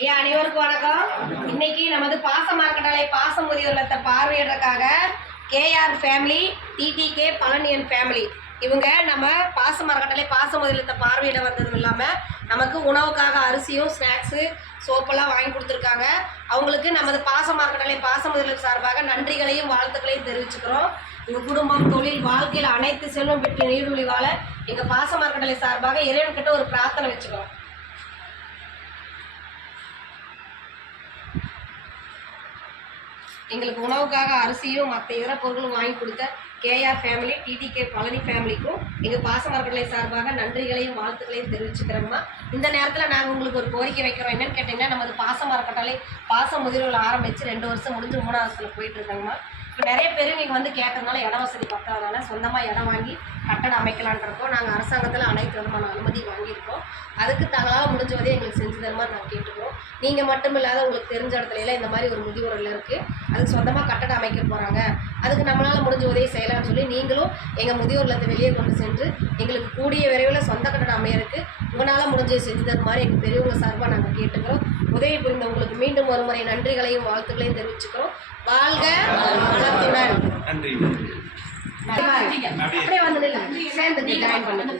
ஐயா அனைவருக்கும் வணக்கம். இன்னைக்கு நமது பாச மார்க்கெட்டாலை பாச முதியோர் இல்லத்தை பார்வையிடுறதுக்காக கேஆர் ஃபேமிலி, டிடிகே பழனியன் ஃபேமிலி இவங்க நம்ம பாச மார்க்கெட்டாலை பாச முதியோர் இல்லத்தை பார்வையிட வந்ததும் இல்லாமல் நமக்கு உணவுக்காக அரிசியும் ஸ்நாக்ஸு சோப்பெல்லாம் வாங்கி கொடுத்துருக்காங்க. அவங்களுக்கு நமது பாச மார்க்கெட்டாலை பாச முதியோர் சார்பாக நன்றிகளையும் வாழ்த்துக்களையும் தெரிவிச்சுக்கிறோம். எங்கள் குடும்பம், தொழில், வாழ்க்கையில் அனைத்து செல்வம் பெற்று நீடுழி வாழ எங்கள் பாச மார்க்கெட்டாலை சார்பாக இறைவன்கிட்ட ஒரு பிரார்த்தனை வச்சுக்கிறோம். எங்களுக்கு உணவுக்காக அரிசியும் மற்ற இதர பொருட்களும் வாங்கி கொடுத்த கேஆர் ஃபேமிலி, டிடிகே பழனி ஃபேமிலிக்கும் எங்கள் பாச மார்க்கெட்டாலை சார்பாக நன்றிகளையும் வாழ்த்துக்களையும் தெரிவிச்சுக்கிறோம்மா. இந்த நேரத்தில் நாங்கள் உங்களுக்கு ஒரு கோரிக்கை வைக்கிறோம். என்னென்னு கேட்டிங்கன்னா, நமது பாச மார்க்கெட்டாலை பாச முதியோர்கள் ஆரம்பித்து 2 வருஷம் முடிஞ்சு 3வது வருஷத்தில் போயிட்டுருக்காங்கம்மா. இப்போ நிறைய பேர் நீங்கள் வந்து கேட்டதுனால இட வசதி பத்தாதனால சொந்தமாக இடம் வாங்கி கட்டடம் அமைக்கலான்றப்போ நாங்கள் அரசாங்கத்தில் அனைத்து விதமான அனுமதி வாங்கியிருக்கோம். அதுக்கு தங்களால் முடிஞ்ச உதவி எங்களுக்கு செஞ்சு தர மாதிரி நாங்கள் கேட்டுக்கிறோம். நீங்கள் மட்டும் இல்லாத உங்களுக்கு தெரிஞ்ச இடத்துலலாம் இந்த மாதிரி ஒரு முதியோர் இருக்குது, அதுக்கு சொந்தமாக கட்டடம் அமைக்க போகிறாங்க, அதுக்கு நம்மளால் முடிஞ்ச உதவி செய்யலாம்னு சொல்லி நீங்களும் எங்கள் முதியோர் இல்லத்தை வெளியே கொண்டு சென்று எங்களுக்கு கூடிய விரைவில் சொந்த கட்டடம் அமையறதுக்கு உங்களால் முடிஞ்ச செஞ்சு தர மாதிரி எங்கள் பெரியவங்க சார்பாக நாங்கள் கேட்டுக்கிறோம். உதவி புரிந்தவங்களுக்கு மீண்டும் ஒரு முறை நன்றிகளையும் வாழ்த்துக்களையும் தெரிவிச்சுக்கிறோம். வாழ்க வளத்துடன். அப்படியே வந்து சேர்ந்து ஜாயின் பண்ணுங்க.